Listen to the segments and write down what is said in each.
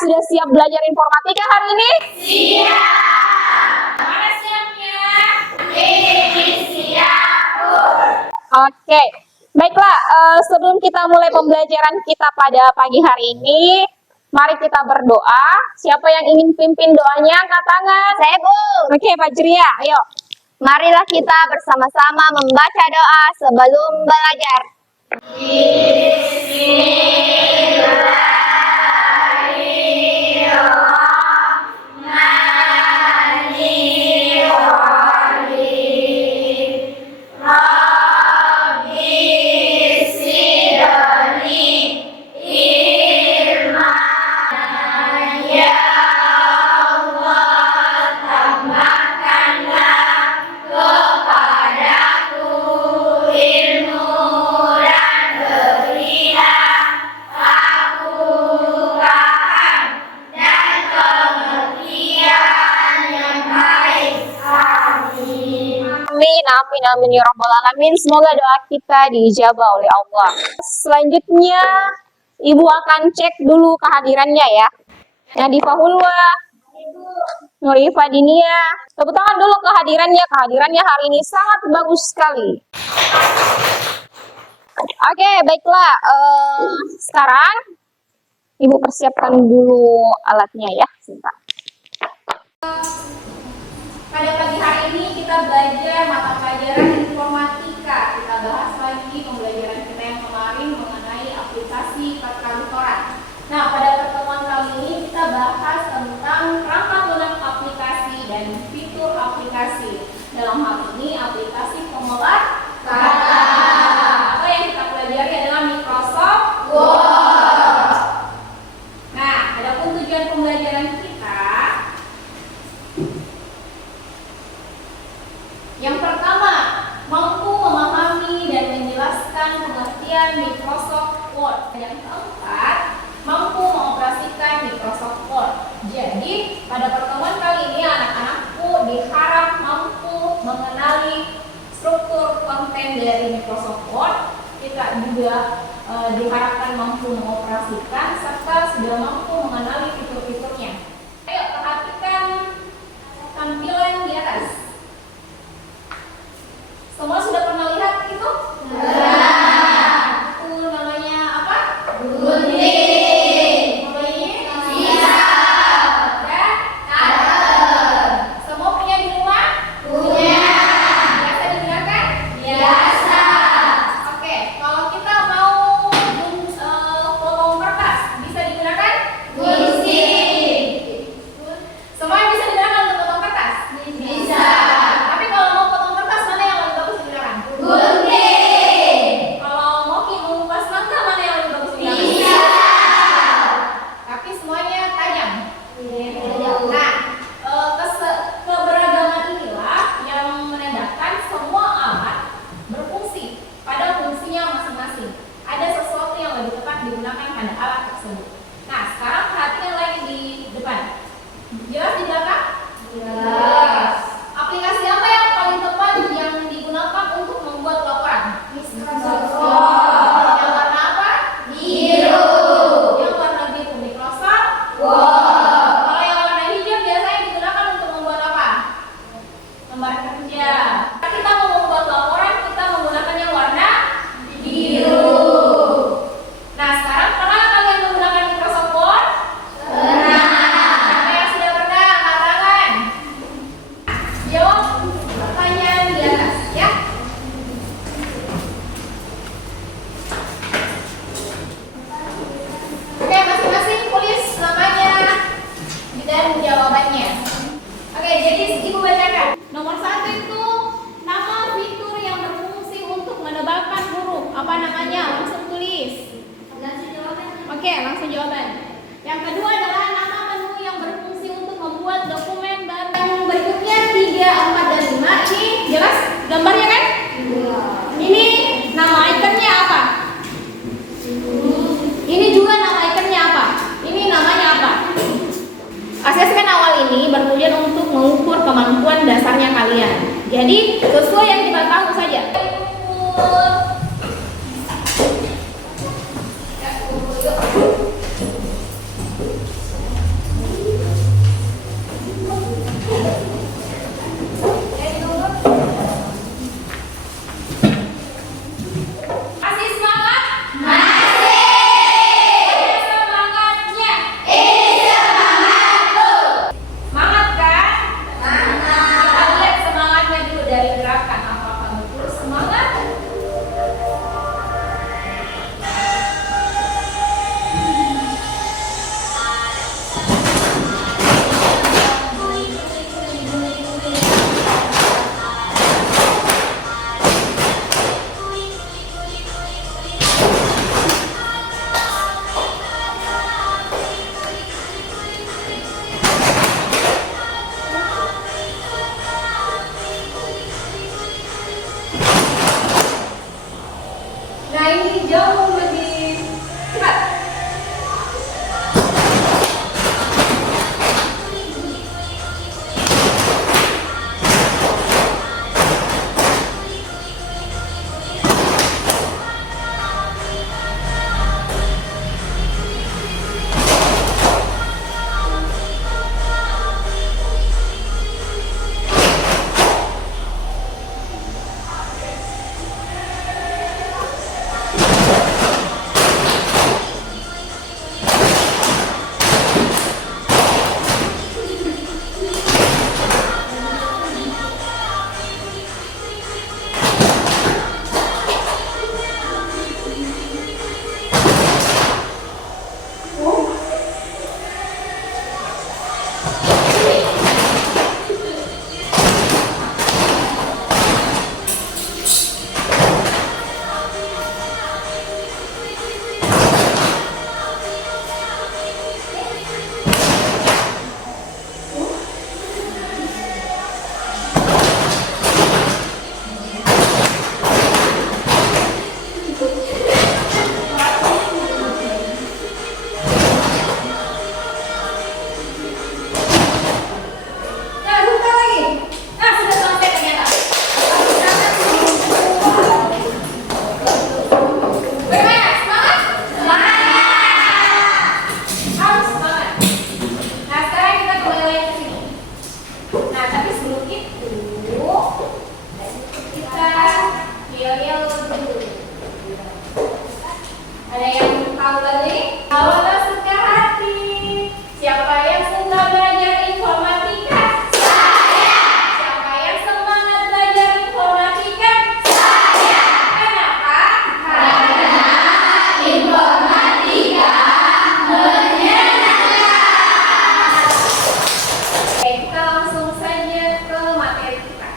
sudah siap belajar informatika hari ini? Siap. Mana siapnya? Ini siap. Oke, baiklah. Sebelum kita mulai pembelajaran kita pada pagi hari ini, mari kita berdoa. Siapa yang ingin pimpin doanya? Angkat tangan. Saya, Bu. Oke, Pak Jeria, ayo. Marilah kita bersama-sama membaca doa sebelum belajar. Amin, amin, ya rabbal alamin. Semoga doa kita dijabah oleh Allah. Selanjutnya, Ibu akan cek dulu kehadirannya ya. Nadifah Hulwa, Nurifa Dinia. Tepuk tangan dulu kehadirannya. Kehadirannya hari ini sangat bagus sekali. Oke, baiklah. Sekarang, Ibu persiapkan dulu alatnya ya. Sebentar. Pada pagi hari ini kita belajar mata pelajaran informatika. Kita bahas lagi pembelajaran kita yang kemarin mengenai aplikasi kalkulatoran. Nah, pada pertemuan kali ini kita bahas tentang perangkat lunak aplikasi dan fitur aplikasi. Dalam hal ini aplikasi pengolah kata. Apa yang kita pelajari adalah Microsoft Word. Nah, adapun tujuan pembelajaran kita, yang pertama, mampu memahami dan menjelaskan pengertian Microsoft Word. Yang keempat, mampu mengoperasikan Microsoft Word. Jadi, pada pertemuan kali ini anak-anakku diharap mampu mengenali struktur konten dari Microsoft Word. Kita juga diharapkan mampu mengoperasikan serta sudah mampu mengenali fitur-fiturnya. Ayo perhatikan tampilan di atas. Semua sudah pernah lihat itu? Itu namanya apa? Gunting. Namanya? Pisau. Dan cutter. Semua punya di rumah? Punya. Biasa digunakan? Biasa. Oke, kalau kita mau potong kertas, bisa digunakan? Gunting. Semua bisa digunakan untuk potong kertas? Bisa. Tapi kalau mau potong kertas, mana yang lebih bagus digunakan? Gunting. Kalau mau mengupas mangga, mana yang lebih bagus digunakan? Pisau. Tapi semuanya tajam. Nah, keberagaman inilah yang menandakan semua alat berfungsi pada fungsinya masing-masing. Ada sesuatu yang lebih tepat digunakan pada alat tersebut. Nah, sekarang perhatikan lagi di depan. Jelas di belakang? Jelas. Aplikasi apa yang paling tepat yang digunakan untuk membuat laporan? Microsoft Word. Yang warna apa? Biru. Yang warna biru Microsoft Word. Kalau yang warna hijau biasanya digunakan untuk membuat apa? Lembar kerja. Kita mau membuat laporan, kita menggunakan yang warna biru. Nah, sekarang pernah kalian menggunakan Microsoft Word? Pernah. Siapa yang sudah pernah? Angkat tangan. Jawab pertanyaan di atas ya. Oke, masing-masing tulis namanya dan jawabannya. Oke, jadi Ibu bacakan. Nomor 1 itu nama fitur yang berfungsi untuk menebalkan huruf. Apa namanya? Langsung tulis. Oke, langsung jawaban. Yang kedua adalah nama menu yang berfungsi untuk membuat dokumen baru. Yang berikutnya 3, 4, dan 5. Ini jelas gambarnya kan? Ini nama ikonnya apa? Ini juga nama ikonnya apa? Ini namanya apa? Asesmen awal ini bertujuan untuk mengukur kemampuan dasarnya kalian. Jadi sesuai yang kita tahu saja. Tahu lagi? Awalnya suka hati. Siapa yang suka belajar informatika? Saya. Siapa yang semangat belajar informatika? Saya. Kenapa? Karena informatika menyenangkan. Oke, kita langsung saja ke materi kita.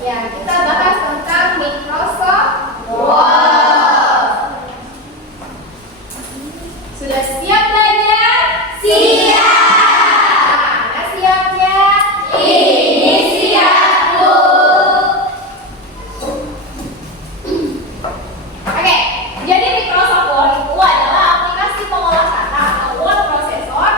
Ya, kita bahas tentang Microsoft Word. Sudah siap belajar? Siap. Mana siapnya? Ini siap, Bu. Oke, jadi Microsoft Word itu adalah aplikasi pengolah kata atau word processor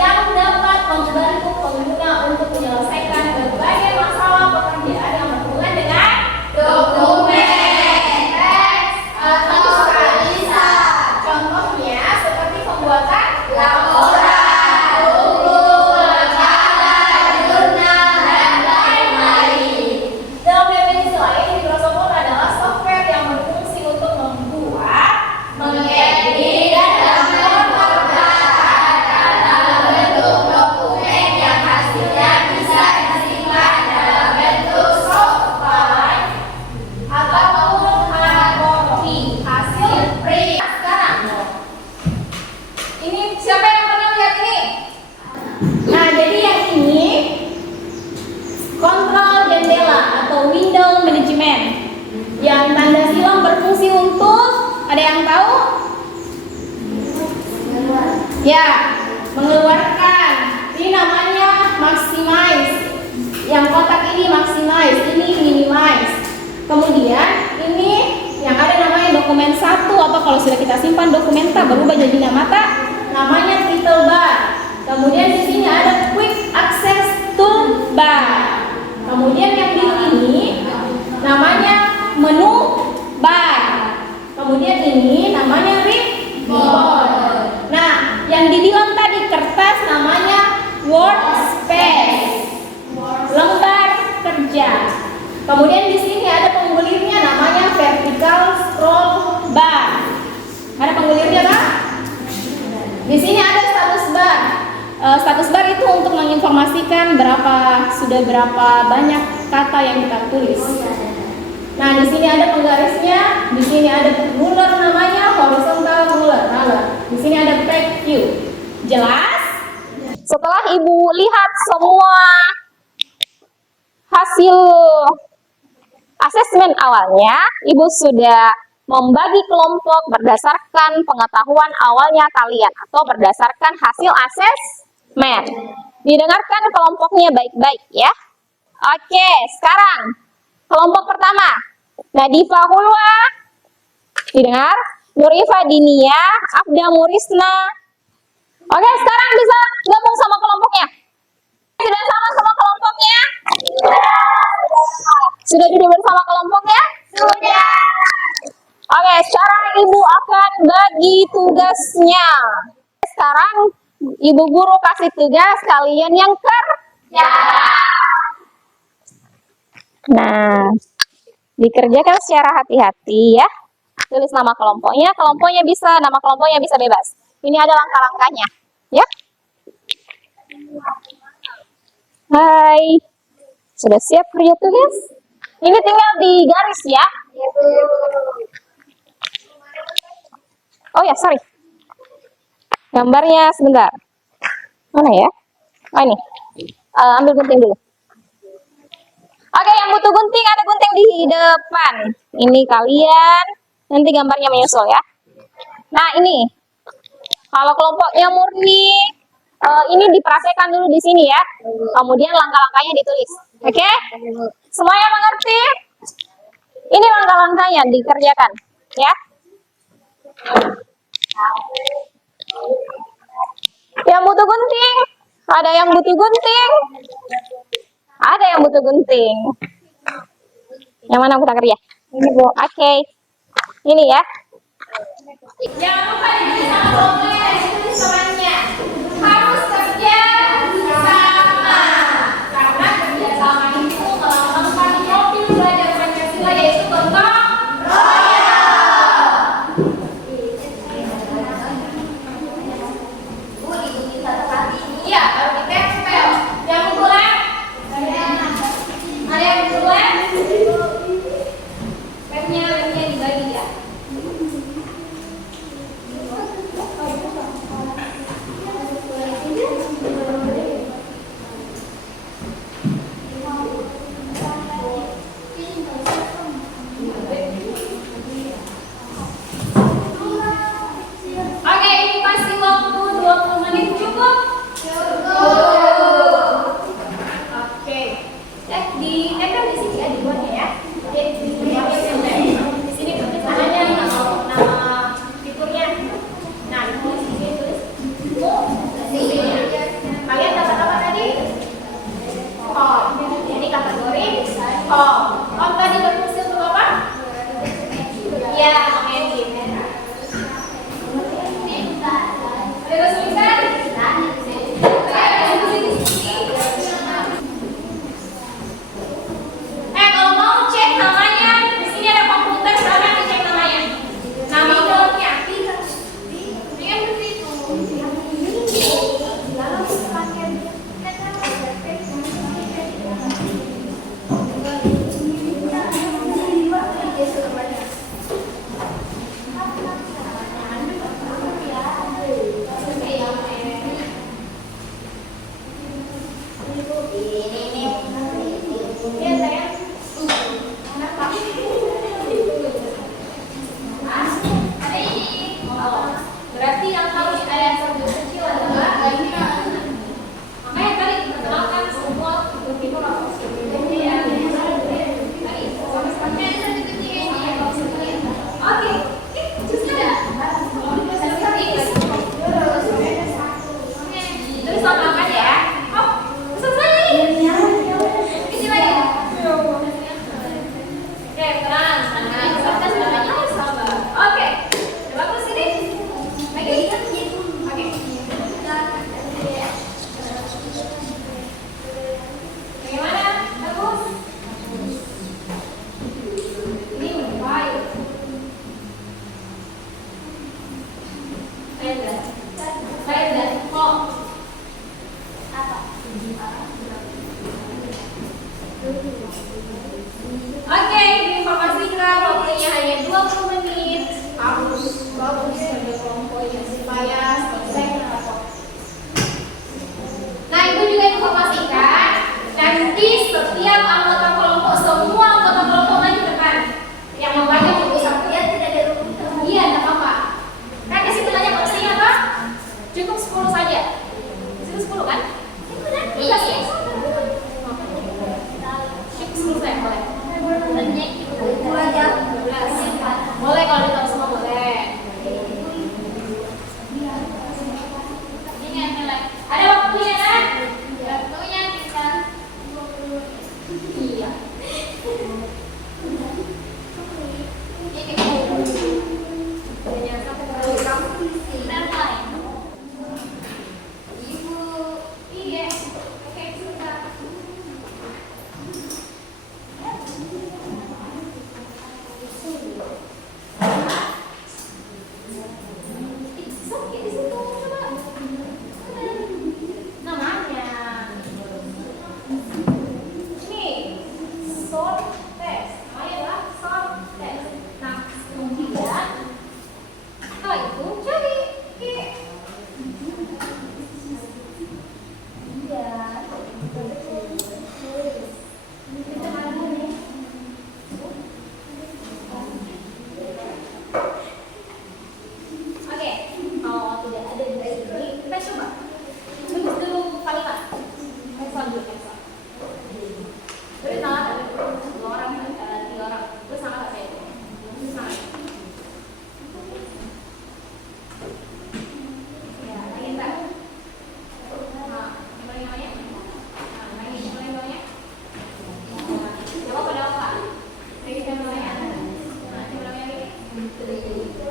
yang dapat membantu pengguna untuk menyelesaikan berbagai masalah pekerjaan yang berhubungan dengan dokumen, teks, atau tulisan. Contohnya seperti pembuatan laporan, buku, makalah, jurnal, dan lain-lain. Dalam definisi lain, Microsoft Word adalah software yang berfungsi untuk membuat, mengedit, dan memperbaiki dalam bentuk dokumen yang hasilnya bisa disimpan dalam bentuk soft file ataupun hard copy hasil print. Sekarang, ini siapa yang pernah lihat ini? Nah, jadi yang ini kontrol jendela atau window management yang tanda silang berfungsi untuk, ada yang tahu? Ya, mengeluarkan. Ini namanya maximize. Yang kotak ini maximize, ini minimize. Kemudian ini yang ada namanya dokumen 1 atau kalau sudah kita simpan dokumenta berubah jadi namanya title bar. Kemudian di sini ada quick access toolbar. Kemudian yang di sini namanya menu bar. Kemudian ini namanya ribbon. Nah, yang dibilang tadi kertas namanya workspace, lembar kerja. Kemudian di sini ada penggulirnya namanya vertical scroll bar. Ada penggulirnya, Pak? Di sini ada status bar. Status bar itu untuk menginformasikan sudah berapa banyak kata yang kita tulis. Nah, di sini ada penggarisnya, di sini ada ruler namanya horizontal ruler. Di sini ada track view. Jelas? Setelah Ibu lihat semua hasil asesmen awalnya, Ibu sudah membagi kelompok berdasarkan pengetahuan awalnya kalian atau berdasarkan hasil asesmen. Didengarkan kelompoknya baik-baik ya. Oke, sekarang kelompok pertama, Nadifa Hulwa, didengar, Nurifa Dinia, Afda Murisna. Oke, sekarang bisa gabung sama kelompoknya. Sudah sama kelompoknya? Sudah duduk bersama kelompoknya? Sudah. Oke, sekarang Ibu akan bagi tugasnya. Sekarang Ibu guru kasih tugas kalian yang kerja. Nah, dikerjakan secara hati-hati ya. Tulis nama kelompoknya bisa, nama kelompoknya bisa bebas. Ini ada langkah-langkahnya, ya. Hai, sudah siap kerja tugas? Ini tinggal di garis ya. Oh ya, sorry. Gambarnya sebentar. Mana ya? Oh ini. Ambil gunting dulu. Oke, yang butuh gunting, ada gunting di depan. Ini kalian, nanti gambarnya menyusul ya. Nah, ini. Kalau kelompoknya murni, ini dipraktekkan dulu di sini ya. Kemudian langkah-langkahnya ditulis. Oke? Semuanya mengerti? Ini langkah-langkahnya dikerjakan, ya. Yang butuh gunting, ada yang butuh gunting. Ada yang butuh gunting. Yang mana kita kerja? Ini Bu. Oke. Ini ya. Jangan lupa ditulis sama kelompoknya dan ditulis temannya. Harus kerja sama. Karena kerja sama itu melambangkan profil belajar Pancasila, yaitu gotong royong. Berarti yang harus ada satu kecil adalah makanya tadi kita kenalkan semua fitur atau oke, terus tambahkan ya. Oh, selesai nih. Isi lagi. Oke, tenang. Oke, coba ke sini. Lagi. Oke. Bagaimana? Bagus. Ini baik. Saya kok. Oke, informasi kita waktunya hanya 20 menit. Harus bagus sebagai kelompoknya supaya selesai rapor. Nah, itu juga informasikan nanti setiap anggota kelompok, semua anggota kelompok maju depan. Yang membaca buku saku ya tidak ada rumus. Iya, tidak apa-apa. Kan di situ banyak opsinya apa? Cukup 10 saja. Di situ 10 kan? Iya sih. Cukup 10 saya boleh. Boleh kalau ditaruh semua boleh. Ada waktunya kan? Waktunya kita. Iya. Ibu, iya. Oke, sebentar.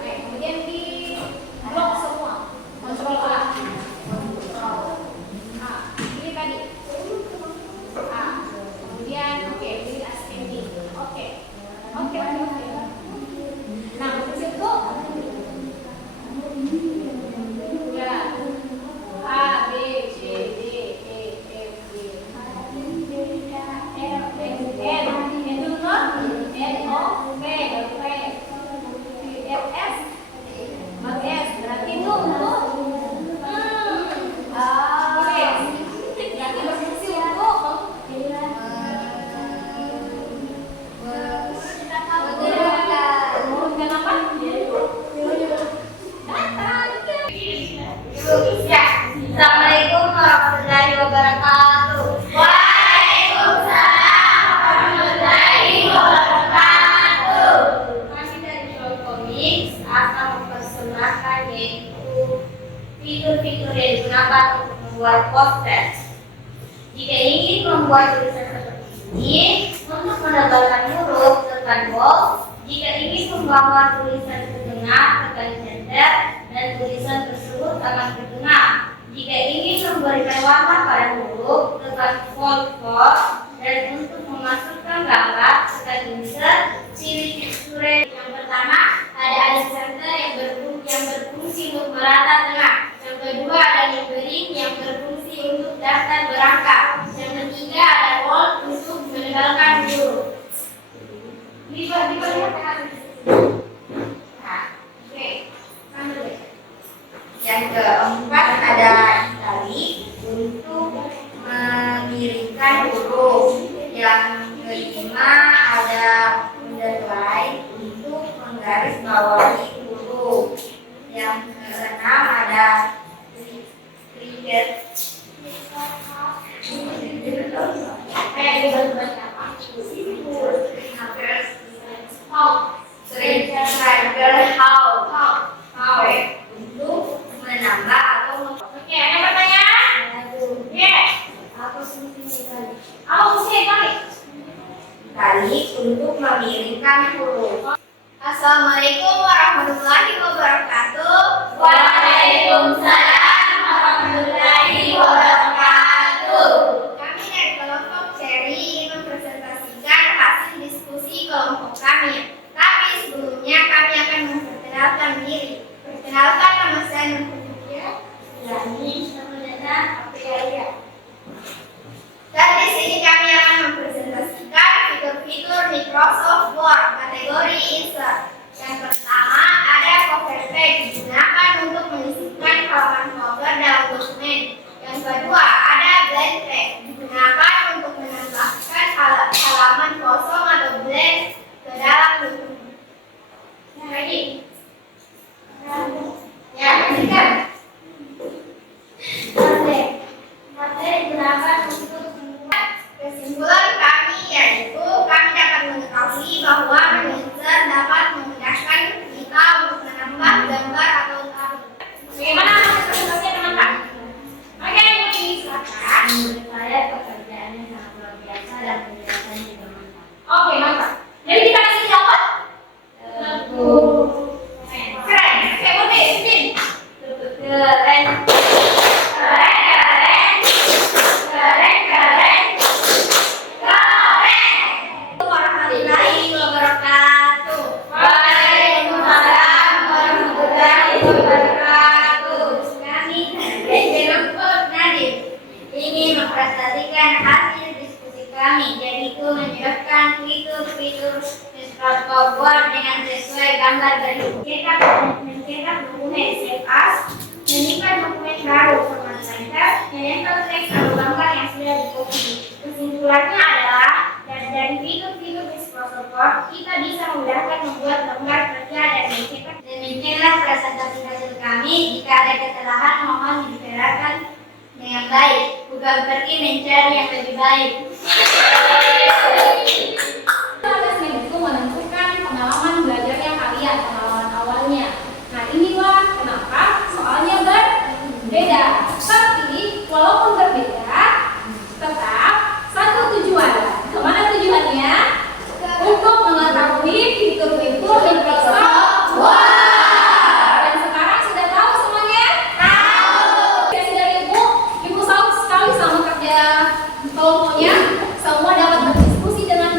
Kemudian di blok semua kontrol A. Ini tadi A. Kemudian oke, ini ascending. Oke. Nah, di situ ya A, B, C, D, E, F, G, H, I, J, K, L, M, N. N dulu kan? N, O, P, P, Q, R, S. S, berarti itu untuk berarti berfungsi untuk menurunkan apa? Assalamualaikum warahmatullahi wabarakatuh. Waalaikumsalam warahmatullahi wabarakatuh. Kami dari Short Comics akan mempersembahkan yaitu fitur-fitur yang digunakan untuk membuat poster. Jika ingin membuat tulisan seperti ini, untuk menebalkan huruf tekan bold. Jika ingin membawa tulisan ke tengah, tekan center, dan tulisan tersebut akan ke tengah. Jika ingin memberikan warna pada huruf, tekan font, dan untuk memasukkan gambar, tekan insert, pilih tekstur. Yang pertama, ada alis center yang berfungsi untuk merata tengah. Yang kedua, ada numbering yang berfungsi untuk daftar berangka. Yang ketiga, ada bold untuk menebalkan huruf. Diperlihatkan. Nah, keempat ada itali untuk mengirimkan huruf. Yang kelima ada underline untuk menggarisbawahi huruf. Yang keenam ada trigger. How untuk menambah atau Oke, ada pertanyaan? apa fungsinya Apa fungsinya kali? tali untuk mengirimkan huruf. Assalamualaikum warahmatullahi wabarakatuh. Waalaikumsalam warahmatullahi wabarakatuh. Kami dari kelompok Cherry ingin mempresentasikan hasil diskusi kelompok kami. Tapi sebelumnya kami akan memperkenalkan diri. Perkenalkan, nama saya Nurhayati. Dan di sini kami akan mempresentasikan fitur-fitur Microsoft Word kategori insert. Yang pertama ada cover page, digunakan untuk menyisipkan halaman cover dalam dokumen. Yang kedua ada blank page, digunakan untuk menambahkan halaman kosong atau blank ke dalam dokumen. Lagi. Ya, lanjutkan. Digunakan untuk membuat kesimpulan kami, yaitu kami dapat mengetahui bahwa user dapat memudahkan kita untuk menambah gambar atau tabel. Bagaimana hasil presentasinya teman-teman? Oke, ini silakan. Menurut saya pekerjaannya sangat luar biasa dan penjelasannya juga mantap. Oke, mantap. Jadi kita kasih jawaban? Keren. Oke, Murti, Spin. Keren. Warahmatullahi wabarakatuh. Waalaikumsalam warahmatullahi wabarakatuh. Kami dari kelompok Nadim ingin mempresentasikan hasil diskusi kami, yaitu menyebabkan fitur-fitur Microsoft Word dengan sesuai gambar dari mencetak dokumen save as, menyimpan dokumen baru format lancar, menempel teks atau gambar yang sudah dikopi. Kesimpulannya adalah dari fitur-fitur Microsoft Word kita bisa memudahkan membuat gambar kerja dan mencetak. Demikianlah presentasi hasil kami. Jika ada kesalahan mohon diperhatikan dengan baik, bukan berarti mencari yang lebih baik. Tes itu menentukan pengalaman belajarnya kalian, pengalaman awalnya. Nah, inilah kenapa soalnya berbeda. Tapi walaupun berbeda, tetap satu tujuan. Kemana tujuannya? Untuk mengetahui fitur-fitur Microsoft Word. Dan sekarang sudah tahu semuanya? Tahu. Sesi dari Ibu salut sekali sama kerja kelompoknya. Semua dapat berdiskusi dengan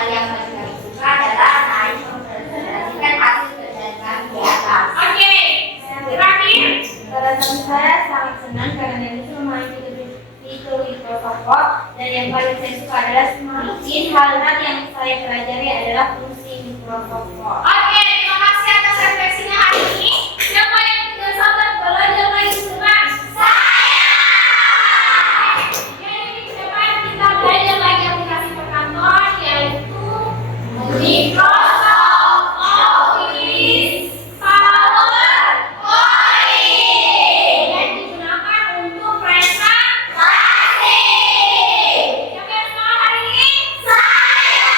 hal yang paling kami suka adalah naik mempresentasikan hasil kerjaan kami di atas. Oke, terakhir. Pada teman saya sangat senang karena bisa memahami fitur Microsoft Word, dan yang paling saya suka adalah semakin hal-hal yang saya pelajari adalah fungsi Microsoft Word. Oke, terima kasih atas refleksinya hari ini. Siapa yang tidak sabar belajar lagi senang? Saya. Jadi ke depan kita belajar lagi aplikasi perkantoran, yaitu Microsoft Office PowerPoint yang digunakan untuk presentasi. Siapa yang semangat hari ini? Saya.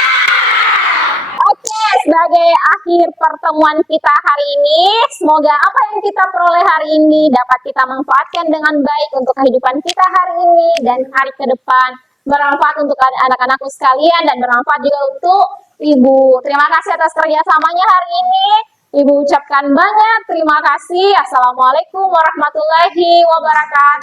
Oke, sebagai akhir pertemuan kita hari ini, semoga apa yang kita peroleh hari ini dapat kita manfaatkan dengan baik untuk kehidupan kita hari ini dan hari ke depan. Bermanfaat untuk anak-anakku sekalian dan bermanfaat juga untuk Ibu. Terima kasih atas kerjasamanya hari ini. Ibu ucapkan banyak terima kasih. Assalamualaikum warahmatullahi wabarakatuh.